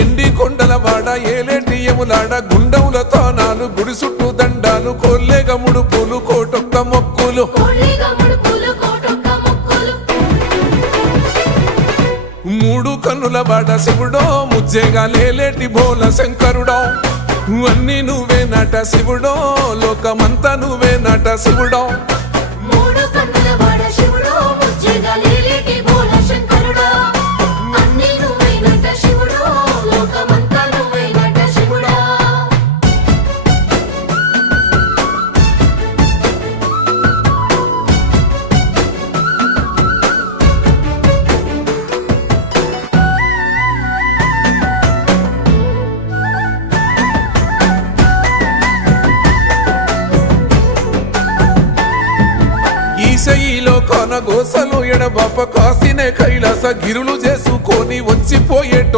ఎండి కొండల వాడ ఏలేటి యములాడ గుండముల తానాలు గుడి చుట్టూ దండాలు కొల్లేగ ముడుపులు కోటొక్క మొక్కులు మూడు కన్నుల వాడ శివుడో ముజ్జేగా లేలేటి బోల శంకరుడో అన్ని నువ్వే నట శివుడో లోకమంతా నువ్వే నట శివుడో ఈశయిలో కొన గోసలు ఎడబాప కాసినే కైలాస గిరులు చేసుకొని వచ్చిపోయేటోళ్ళ